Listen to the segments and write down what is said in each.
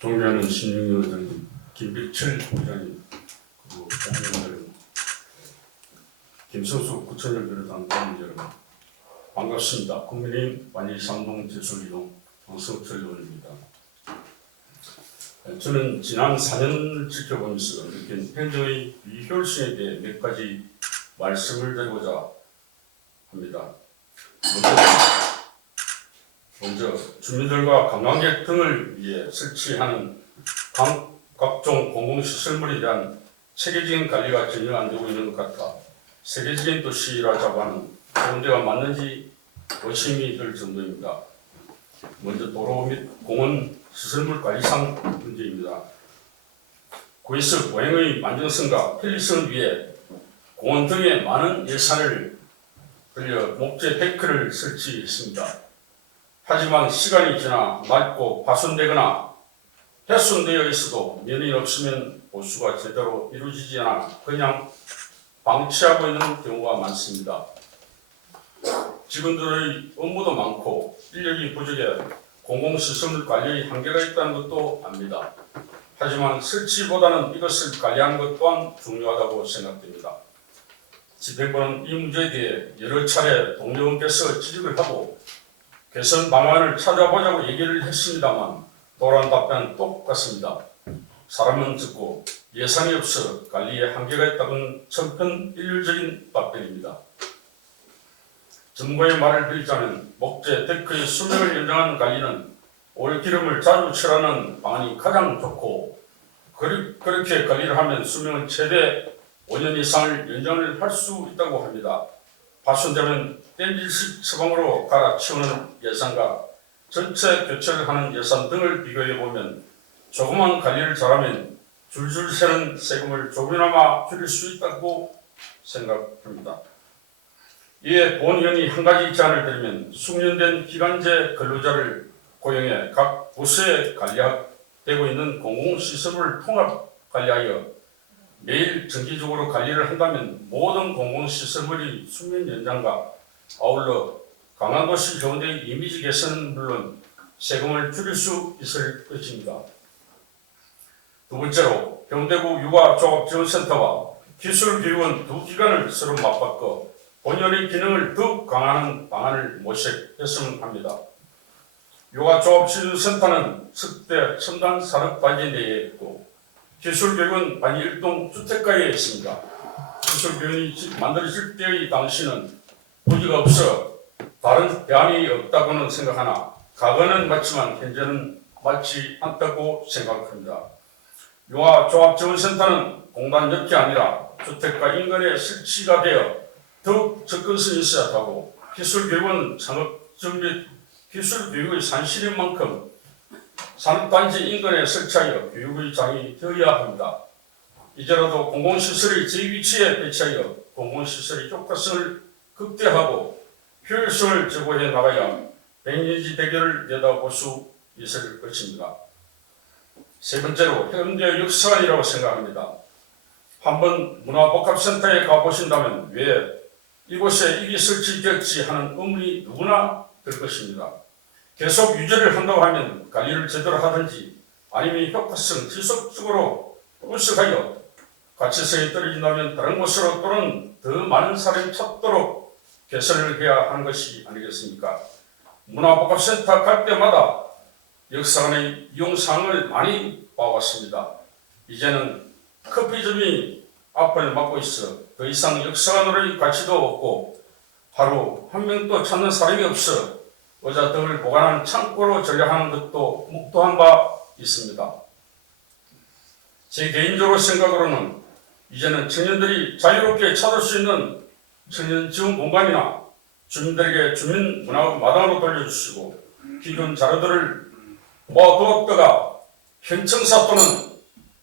존경하는 신영희 의장님, 김백철 부장님, 그리고 공무원들, 김성수 구청을 비롯한 국민 여러분, 반갑습니다. 국민의힘 완일상동 제술이동 황성철 의원입니다. 저는 지난 4년을 지켜보면서 느낀 행정의 비효율성에 대해 몇 가지 말씀을 드리고자 합니다. 먼저 주민들과 관광객 등을 위해 설치하는 각종 공공시설물에 대한 체계적인 관리가 전혀 안 되고 있는 것 같아 세계적인 도시라고 하는 문제가 맞는지 의심이 들 정도입니다. 먼저 도로 및 공원 시설물 관리상 문제입니다. 구에서 보행의 안정성과 편리성을 위해 공원 등에 많은 예산을 들여 목재 데크를 설치했습니다. 하지만 시간이 지나 낡고 파손되거나 훼손되어 있어도 면이 없으면 보수가 제대로 이루어지지 않아 그냥 방치하고 있는 경우가 많습니다. 직원들의 업무도 많고 인력이 부족해 공공시설 관리의 한계가 있다는 것도 압니다. 하지만 설치보다는 이것을 관리하는 것 또한 중요하다고 생각됩니다. 집행부는 이 문제에 대해 여러 차례 동료원께서 지적을 하고 개선 방안을 찾아보자고 얘기를 했습니다만 돌아온 답변은 똑같습니다. 사람은 적고 예산이 없어 관리에 한계가 있다는 천편일률적인 답변입니다. 전문가의 말을 빌자면 목재 데크의 수명을 연장하는 관리는 올기름을 자주 칠하는 방안이 가장 좋고 그렇게 관리를 하면 수명은 최대 5년 이상을 연장을 할 수 있다고 합니다. 파손되면 땜질식 처방으로 갈아치우는 예산과 전체 교체를 하는 예산 등을 비교해보면 조그만 관리를 잘하면 줄줄 새는 세금을 조금이나마 줄일 수 있다고 생각합니다. 이에 본의원이 한 가지 제안을 드리면 숙련된 기간제 근로자를 고용해 각 부서에 관리되고 있는 공공시설을 통합 관리하여 매일 정기적으로 관리를 한다면 모든 공공시설물이 수명 연장과 아울러 강남도시 경제의 이미지 개선은 물론 세금을 줄일 수 있을 것입니다. 두 번째로 경대구 육아종합지원센터와 기술교육원 두 기관을 서로 맞바꿔 본연의 기능을 더욱 강화하는 방안을 모색했으면 합니다. 육아종합지원센터는 석대 첨단 산업단지 내에 있고 기술교육은 반일동 주택가에 있습니다. 기술교육이 만들어질 때의 당시는 부지가 없어 다른 대안이 없다고는 생각하나 과거는 맞지만 현재는 맞지 않다고 생각합니다. 육아종합지원센터는 공단 옆이 아니라 주택가 인근에 설치가 되어 더욱 접근성이 있어야 하고 기술교육은 창업적 및 기술교육의 산실인 만큼 산업단지 인근에 설치하여 교육의 장이 되어야 합니다. 이제라도 공공시설의 제2위치에 배치하여 공공시설의 효과성을 극대화하고 효율성을 제고해 나가야 백년지 대결을 내다볼 수 있을 것입니다. 세 번째로 해운대 역사관이라고 생각합니다. 한번 문화복합센터에 가보신다면 왜 이곳에 이게 설치되었지 하는 의문이 누구나 들 것입니다. 계속 유지를 한다고 하면 관리를 제대로 하든지 아니면 효과성 지속적으로 분석하여 가치성이 떨어진다면 다른 곳으로 또는 더 많은 사람이 찾도록 개선을 해야 하는 것이 아니겠습니까? 문화복합센터 갈 때마다 역사관의 이용사항을 많이 봐왔습니다. 이제는 커피점이 앞을 막고 있어 더 이상 역사관으로의 가치도 없고 하루 한 명도 찾는 사람이 없어 의자 등을 보관하는 창고로 전략하는 것도 묵도한 바 있습니다. 제 개인적으로 생각으로는 이제는 청년들이 자유롭게 찾을 수 있는 청년 지원 공간이나 주민들에게 주민 문화 마당으로 돌려주시고 기존 자료들을 모아두었다가 현청사 또는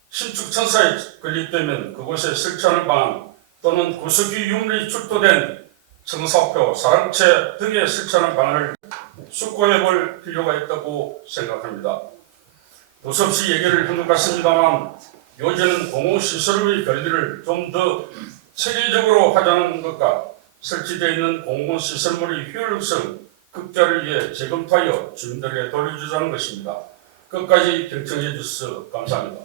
신축청사에 건립되면 그곳에 설치하는 방안 또는 구석기 유물이 출토된 청사표, 사랑채 등에 설치하는 방안을 숙고해 볼 필요가 있다고 생각합니다. 도섭시 얘기를 한 것 같습니다만 요즘은 공공시설의 관리를 좀 더 체계적으로 하자는 것과 설치되어 있는 공공시설물의 효율성 극대화를 위해 재검토하여 주민들에게 돌려주자는 것입니다. 끝까지 경청해 주셔서 감사합니다.